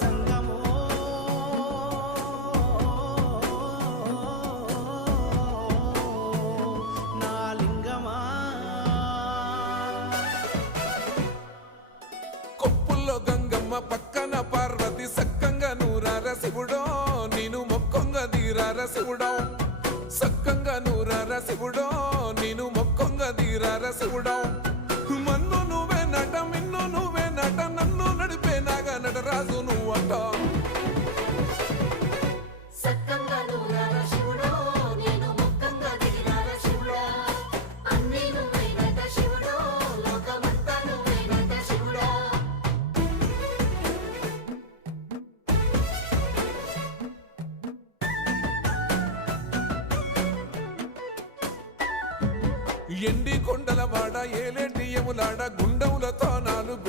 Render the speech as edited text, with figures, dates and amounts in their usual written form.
జంగమో నా లింగమా కొప్పుల్లో గంగమ్మ పక్కన పార్వతి సక్కంగా నూరార శివుడో నేను మొక్కంగా దీరార శివుడో సక్కంగా నూరార శివుడో నేను మొక్కంగా దీరార శివుడో మన్ను నువ్వే నట మిన్ను నువ్వే నట నన్ను నడిపే నాగా నటరాజు నువ్వంట సక్కంగా నూరార శివుడో నేను మొక్కంగా దిగిరార శివుడా అన్నీ నువ్వేనట శివుడో లోకమంతా నువ్వేనట శివుడా ఎండి కొండల వాడ ఏలేటి యములాడ గుండములతో నాలుగు